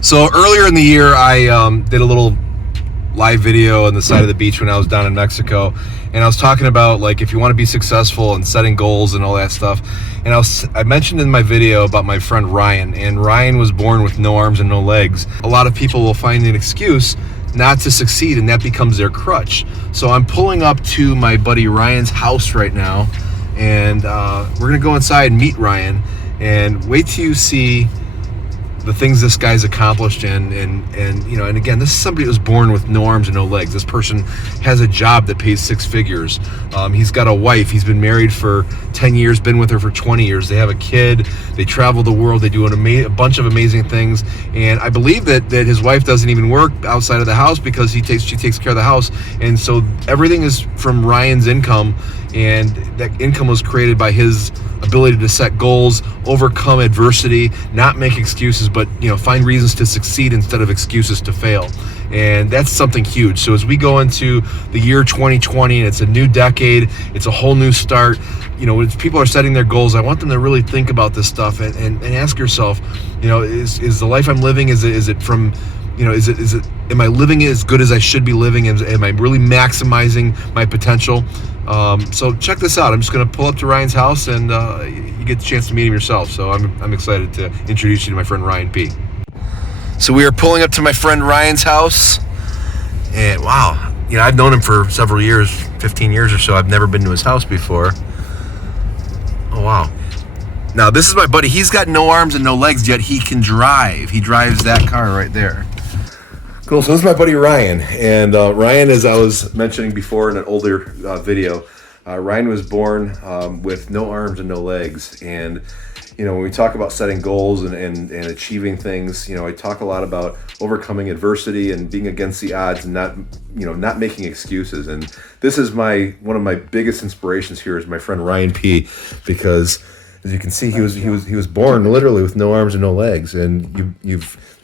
So earlier in the year, I did a little live video on the side of the beach when I was down in Mexico, and I was talking about like if you want to be successful and setting goals and all that stuff. And I mentioned in my video about my friend Ryan, and Ryan was born with no arms and no legs. A lot of people will find an excuse not to succeed, and that becomes their crutch. So I'm pulling up to my buddy Ryan's house right now, and we're gonna go inside and meet Ryan, and wait till you see the things this guy's accomplished. And again, this is somebody who was born with no arms and no legs. This person has a job that pays six figures. He's got a wife. He's been married for 10 years, been with her for 20 years. They have a kid. They travel the world. They do a bunch of amazing things. And I believe that his wife doesn't even work outside of the house because she takes care of the house. And so everything is from Ryan's income, and that income was created by his ability to set goals, overcome adversity, not make excuses, but find reasons to succeed instead of excuses to fail. And that's something huge. So as we go into the year 2020, and it's a new decade, it's a whole new start, when people are setting their goals, I want them to really think about this stuff and ask yourself, is the life I'm living, is it from, am I living it as good as I should be living? Am I really maximizing my potential? So check this out. I'm just going to pull up to Ryan's house, and you get the chance to meet him yourself. So I'm excited to introduce you to my friend Ryan P. So we are pulling up to my friend Ryan's house, and wow, I've known him for several years, 15 years or so. I've never been to his house before. Oh wow. Now this is my buddy. He's got no arms and no legs, yet he can drive. He drives that car right there. Cool. So this is my buddy Ryan, and Ryan, as I was mentioning before in an older video, Ryan was born with no arms and no legs. And when we talk about setting goals and achieving things, I talk a lot about overcoming adversity and being against the odds and not making excuses. And this is one of my biggest inspirations here is my friend Ryan P, because as you can see, he was born literally with no arms and no legs. And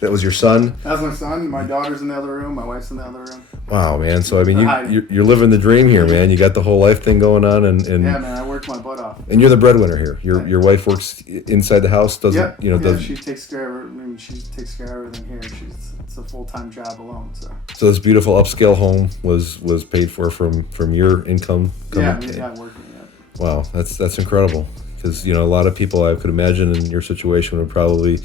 that was your son? That's my son. My daughter's in the other room. My wife's in the other room. Wow, man. So, I mean, you're living the dream here, man. You got the whole life thing going on. And yeah, man, I worked my butt off. And you're the breadwinner here. Your wife works inside the house, doesn't, she takes care of she takes care of everything here. It's a full-time job alone, so. So this beautiful upscale home was paid for from your income? Working, yeah. Wow, that's incredible. Because, a lot of people I could imagine in your situation would probably,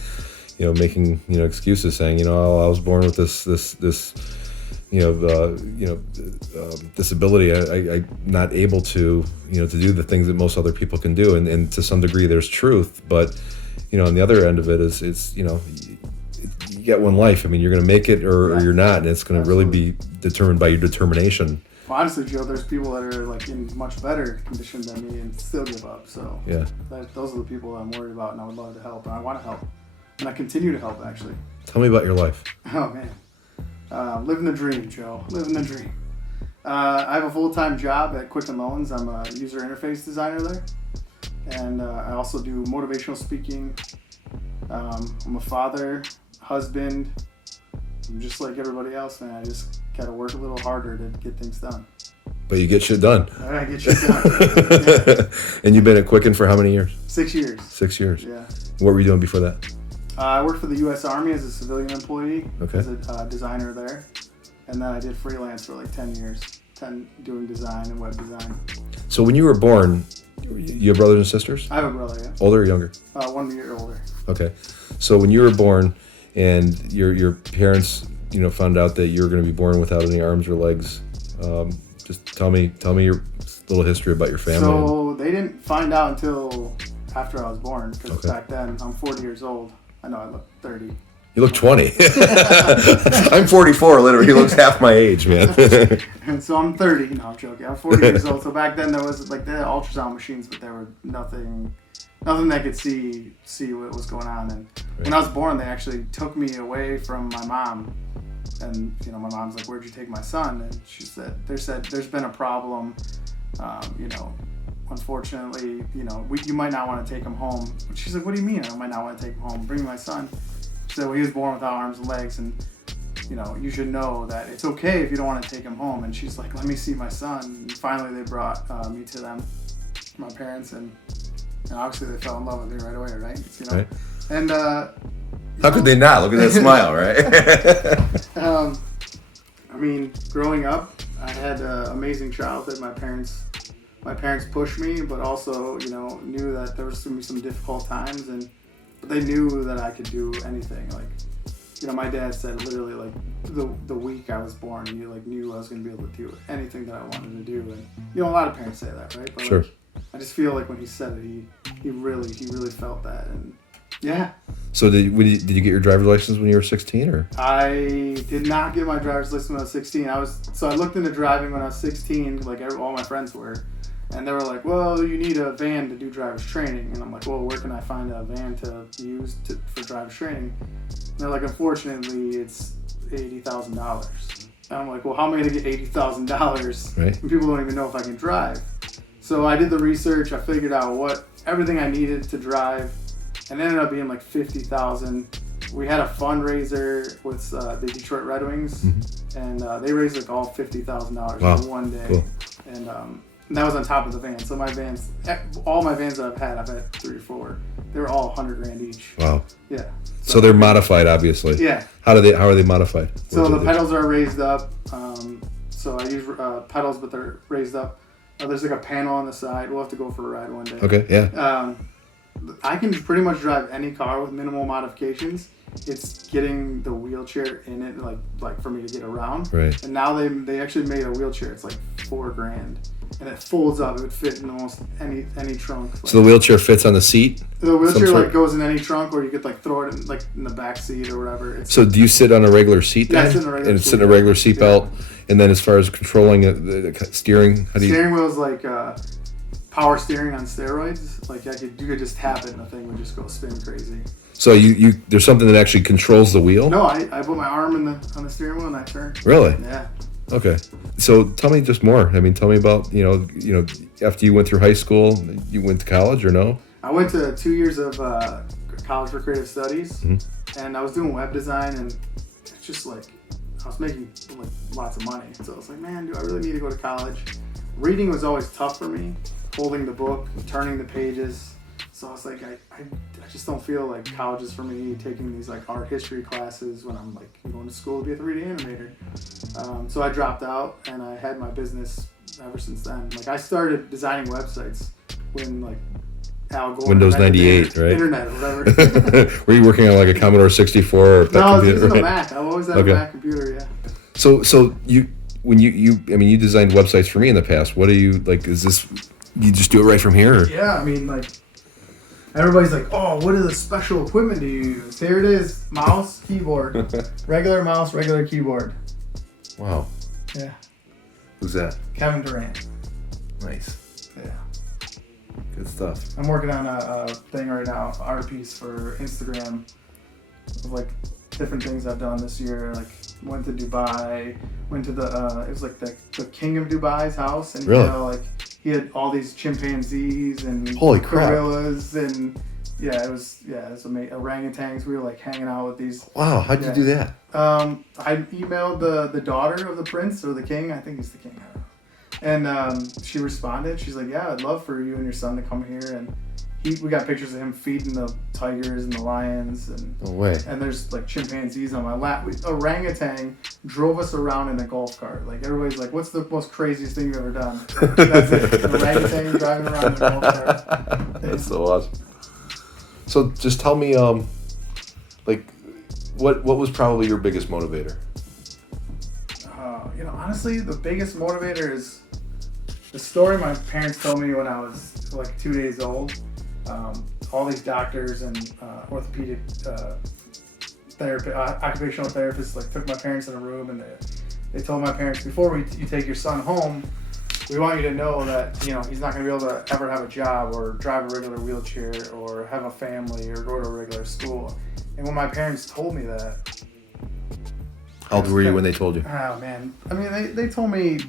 making, excuses saying, I was born with this disability. I'm not able to, to do the things that most other people can do. And to some degree there's truth, but, on the other end of it is, you get one life. I mean, you're going to make it or you're not. And it's going to really be determined by your determination. Well, honestly, Joe, there's people that are like in much better condition than me and still give up. So yeah, those are the people that I'm worried about, and I would love to help, and I want to help, and I continue to help actually. Tell me about your life. Oh man, living the dream, Joe. Living the dream. I have a full-time job at Quicken Loans. I'm a user interface designer there, and I also do motivational speaking. I'm a father, husband. I'm just like everybody else, man. I just gotta work a little harder to get things done. But you get shit done. All right, get shit done. Yeah. And you've been at Quicken for how many years? 6 years. 6 years. Yeah. What were you doing before that? I worked for the U.S. Army as a civilian employee, okay, as a designer there. And then I did freelance for like 10 years, doing design and web design. So when you were born, you have brothers and sisters? I have a brother, yeah. Older or younger? 1 year older. Okay. So when you were born and your parents, found out that you were going to be born without any arms or legs, just tell me your little history about your family. So they didn't find out until after I was born, because back then, I'm 40 years old. I know I look 30. You look 20. I'm 44, literally. He looks half my age, man. And so I'm 30. No, I'm joking. I'm 40 years old. So back then there was like, they had ultrasound machines, but there were nothing that could see what was going on. And when I was born, they actually took me away from my mom. And my mom's like, "Where'd you take my son?" And she said, "There's been a problem. Unfortunately, you might not want to take him home." But she's like, "What do you mean I might not want to take him home? Bring my son." She said, "Well, he was born without arms and legs, and you should know that it's okay if you don't want to take him home." And she's like, "Let me see my son." And finally, they brought me to them, my parents, and obviously they fell in love with me right away, right? Right. And How could they not? Look at that smile, right? I mean, growing up, I had an amazing childhood. My parents pushed me, but also, knew that there was going to be some difficult times, but they knew that I could do anything. Like, my dad said literally, like, the week I was born, he like knew I was going to be able to do anything that I wanted to do. And a lot of parents say that, right? But sure. Like, I just feel like when he said it, he really felt that, and yeah. So did you get your driver's license when you were 16, or? I did not get my driver's license when I was 16. I looked into driving when I was 16, like all my friends were, and they were like, "Well, you need a van to do driver's training," and I'm like, "Well, where can I find a van to use for driver's training?" And they're like, "Unfortunately, it's $80,000." And I'm like, "Well, how am I gonna get $80,000? Right. And people don't even know if I can drive." So I did the research. I figured out everything I needed to drive. And it ended up being like $50,000. We had a fundraiser with the Detroit Red Wings, and they raised like all $50,000 in one day. Cool. And that was on top of the van. So all my vans that I've had 3 or 4, they were all $100,000 each. Wow. Yeah. So they're modified, obviously. Yeah. How are they modified? So the pedals are raised up. So I use pedals, but they're raised up. There's like a panel on the side. We'll have to go for a ride one day. Okay. Yeah. I can pretty much drive any car with minimal modifications. It's getting the wheelchair in it, like for me to get around. Right. And now they actually made a wheelchair. It's like $4,000, and it folds up. It would fit in almost any trunk. So the wheelchair fits on the seat. The wheelchair goes in any trunk, or you could throw it in the back seat or whatever. So do you sit on a regular seat then? Yeah, I sit in a regular and seat. sit in a regular seat belt. And then as far as controlling the steering, how do you? Steering wheel's like power steering on steroids. Like you could just tap it and the thing would just go spin crazy. So you there's something that actually controls the wheel? No, I put my arm on the steering wheel and I turn. Really? Yeah. Okay. So tell me just more. I mean, tell me about, after you went through high school, you went to college or no? I went to 2 years of college for creative studies, and I was doing web design, and it's just like I was making like lots of money. So I was like, man, do I really need to go to college? Reading was always tough for me, holding the book, turning the pages. So I was like, I just don't feel like college is for me, taking these like art history classes when I'm like going to school to be a 3D animator. So I dropped out, and I had my business ever since then. Like I started designing websites when like Al Gore Windows 98, right? Internet or whatever. Were you working on like a Commodore 64 or a No, I was computer? using a Mac. I've always had a Mac computer, yeah. So when you designed websites for me in the past, what do you like? Is this you just do it right from here? Or? Yeah, I mean like everybody's like, oh, what is the special equipment do you use? Here it is, mouse, keyboard, regular mouse, regular keyboard. Wow. Yeah. Who's that? Kevin Durant. Nice. Yeah. Good stuff. I'm working on a thing right now, art piece for Instagram, of like different things I've done this year. Like went to Dubai, went to it was like the king of Dubai's house, and really? He had all these chimpanzees and holy crap, gorillas, and it was amazing. Orangutans. We were like hanging out with these. Wow, how'd you do that? I emailed the daughter of the prince or the king. I think he's the king. I don't know. And she responded. She's like, "Yeah, I'd love for you and your son to come here." And we got pictures of him feeding the tigers and the lions. And no way. And there's like chimpanzees on my lap. Orangutan drove us around in a golf cart. Like everybody's like, "What's the most craziest thing you've ever done?" That's it. An orangutan driving around in a golf cart. That's so awesome. So just tell me, what was probably your biggest motivator? Honestly, the biggest motivator is the story my parents told me when I was like 2 days old. All these doctors and orthopedic occupational therapists like took my parents in a room, and they told my parents, before you take your son home, we want you to know that he's not going to be able to ever have a job or drive a regular wheelchair or have a family or go to a regular school. And when my parents told me that, how old were you when they told you? Oh man, I mean they told me,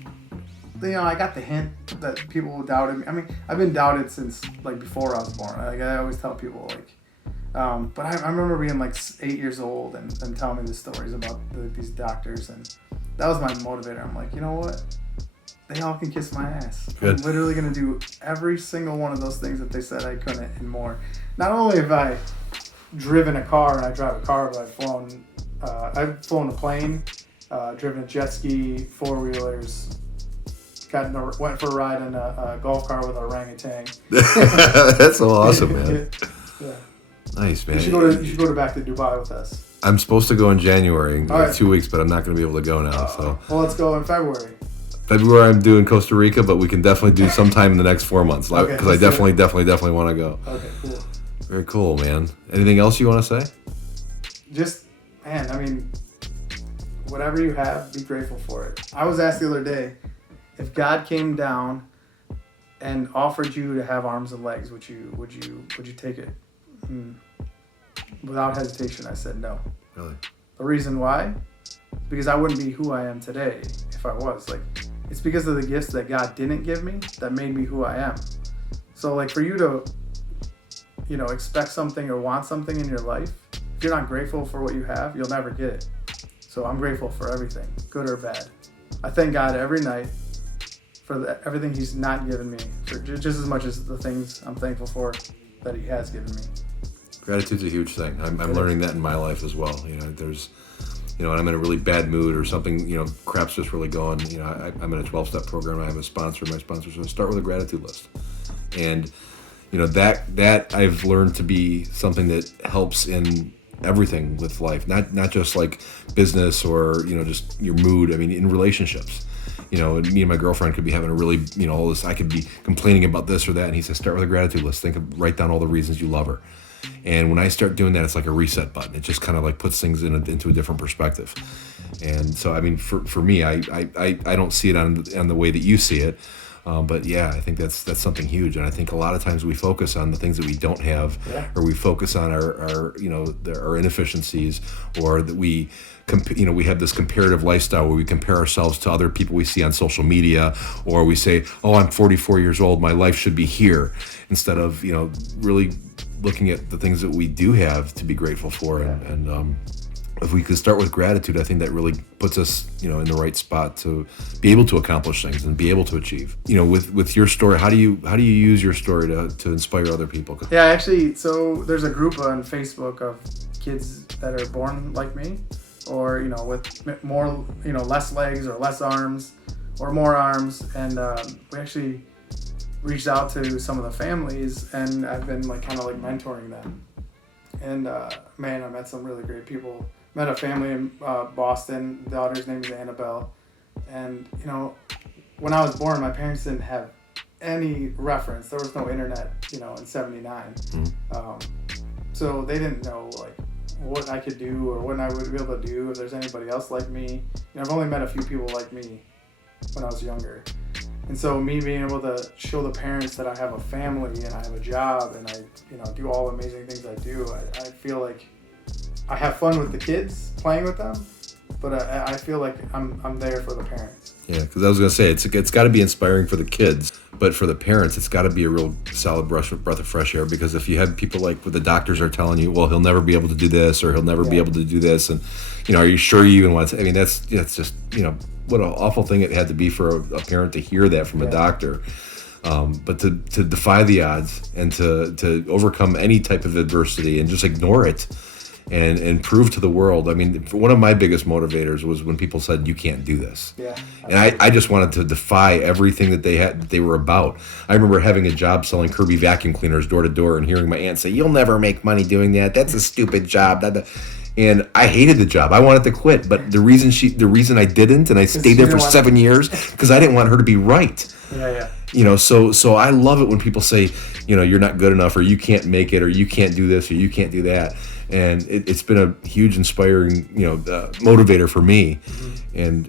I got the hint that people doubted me. I mean, I've been doubted since like before I was born. Like I always tell people but I remember being like 8 years old and them telling me the stories about these doctors, and that was my motivator. I'm like, you know what? They all can kiss my ass. Good. I'm literally gonna do every single one of those things that they said I couldn't and more. Not only have I driven a car, and I drive a car, but I've flown a plane, driven a jet ski, 4-wheelers, went for a ride in a golf car with an orangutan. That's so awesome, man. Yeah. Nice, man. You should go back to Dubai with us. I'm supposed to go in January, in right. 2 weeks, but I'm not going to be able to go now. So well, let's go in February. February I'm doing Costa Rica, but we can definitely do sometime in the next 4 months because Okay, I definitely want to go. Okay, cool. Very cool, man. Anything else you want to say? Just, man, I mean, whatever you have, be grateful for it. I was asked the other day, if God came down and offered you to have arms and legs, would you take it? Without hesitation, I said no. Really? The reason why? Because I wouldn't be who I am today if I was. Like, it's because of the gifts that God didn't give me that made me who I am. So, like, for you to, expect something or want something in your life, if you're not grateful for what you have, you'll never get it. So I'm grateful for everything, good or bad. I thank God every night for everything He's not given me, for just as much as the things I'm thankful for that He has given me. Gratitude's a huge thing. I'm learning that in my life as well. There's, when I'm in a really bad mood or something, crap's just really going. I'm in a 12-step program. I have a sponsor. My sponsor says start with a gratitude list, and that I've learned to be something that helps in everything with life, not just like business or just your mood. I mean, in relationships. Me and my girlfriend could be having a really, all this. I could be complaining about this or that, and he says start with a gratitude list. Write down all the reasons you love her. And when I start doing that, it's like a reset button. It just kind of like puts things into a different perspective. And so, I mean, for me, I don't see it on the way that you see it. But yeah, I think that's something huge. And I think a lot of times we focus on the things that we don't have, or we focus on our inefficiencies, or that we have this comparative lifestyle where we compare ourselves to other people we see on social media, or we say, oh, I'm 44 years old, my life should be here, instead of, really looking at the things that we do have to be grateful for. And if we could start with gratitude, I think that really puts us, in the right spot to be able to accomplish things and be able to achieve. With your story, how do you use your story to inspire other people? Yeah, actually, so there's a group on Facebook of kids that are born like me, or with more, less legs or less arms, or more arms, and we actually reached out to some of the families, and I've been kind of mentoring them. And man, I met some really great people. Met a family in Boston. The daughter's name is Annabelle. And when I was born, my parents didn't have any reference. There was no internet, in '79. So they didn't know what I could do or what I would be able to do if there's anybody else like me. I've only met a few people like me when I was younger. And so me being able to show the parents that I have a family and I have a job and I do all the amazing things I do, I feel like I have fun with the kids playing with them, but I feel like I'm there for the parents. Yeah, because I was gonna say it's got to be inspiring for the kids, but for the parents, it's got to be a real solid breath of fresh air. Because if you have people like what the doctors are telling you, well, he'll never be able to do this or he'll never be able to do this, and are you sure you even want to? I mean, that's just what an awful thing it had to be for a parent to hear that from a doctor. But to defy the odds and to overcome any type of adversity and just ignore it and prove to the world. I mean, one of my biggest motivators was when people said, you can't do this. Yeah. And I just wanted to defy everything that they were about. I remember having a job selling Kirby vacuum cleaners door to door and hearing my aunt say, you'll never make money doing that. That's a stupid job. And I hated the job. I wanted to quit. But the reason I didn't, and I stayed there for 7 years, because I didn't want her to be right. Yeah. So I love it when people say, you're not good enough, or you can't make it, or you can't do this, or you can't do that. And it's been a huge inspiring, motivator for me. And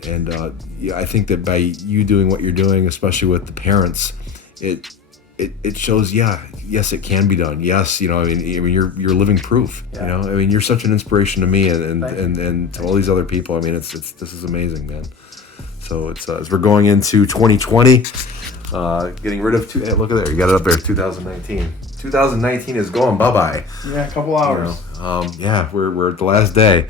I think that by you doing what you're doing, especially with the parents, it shows, yes, it can be done. Yes, you're living proof. Yeah. You're such an inspiration to me and to all these other people. I mean, this is amazing, man. So it's as we're going into 2020, getting rid of look at there, you got it up there, 2019. 2019 is going bye-bye. Yeah, a couple hours. We're at the last day.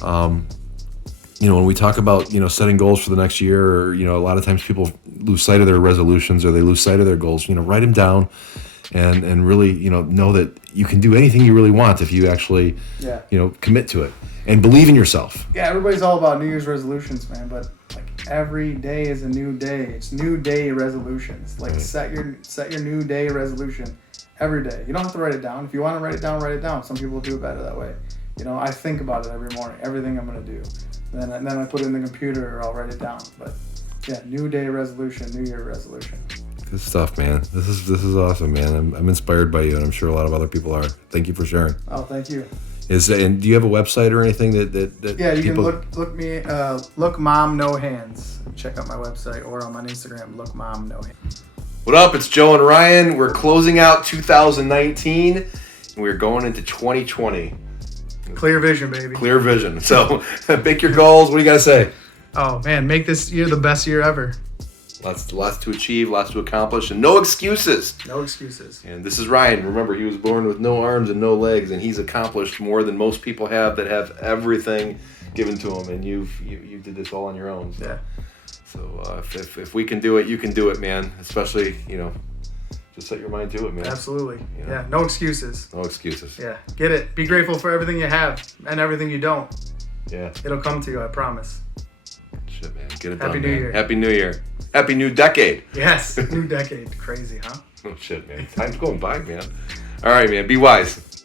When we talk about, setting goals for the next year, or, a lot of times people lose sight of their resolutions or they lose sight of their goals, write them down and really, know that you can do anything you really want if you actually, Yeah. Commit to it and believe in yourself. Yeah, everybody's all about New Year's resolutions, man, but like every day is a new day. It's new day resolutions. Like Right. set your new day resolution every day. You don't have to write it down. If you want to write it down, write it down. Some people do it better that way. I think about it every morning, everything I'm gonna do. Then I put it in the computer or I'll write it down. But yeah, new day resolution, New Year resolution. Good stuff, man. This is awesome, man. I'm inspired by you, and I'm sure a lot of other people are. Thank you for sharing. Oh, thank you. And do you have a website or anything that Yeah, you people... can look me look mom no hands. Check out my website or on my Instagram, look mom no hands. What up? It's Joe and Ryan. We're closing out 2019, and we're going into 2020. Clear vision, baby. Clear vision. So, pick your goals. What do you got to say? Oh man, make this year the best year ever. Lots to achieve, lots to accomplish, and no excuses. No excuses. And this is Ryan. Remember, he was born with no arms and no legs, and he's accomplished more than most people have that have everything given to them. And you did this all on your own. So. Yeah. So if we can do it, you can do it, man. Especially, just set your mind to it, man. Absolutely. Yeah. No excuses. No excuses. Yeah. Get it. Be grateful for everything you have and everything you don't. Yeah. It'll come to you, I promise. Shit, man. Get it Happy done, New man. Year. Happy New Year. Happy New Decade. Yes. New decade. Crazy, huh? Oh, shit, man. Time's going by, man. All right, man. Be wise.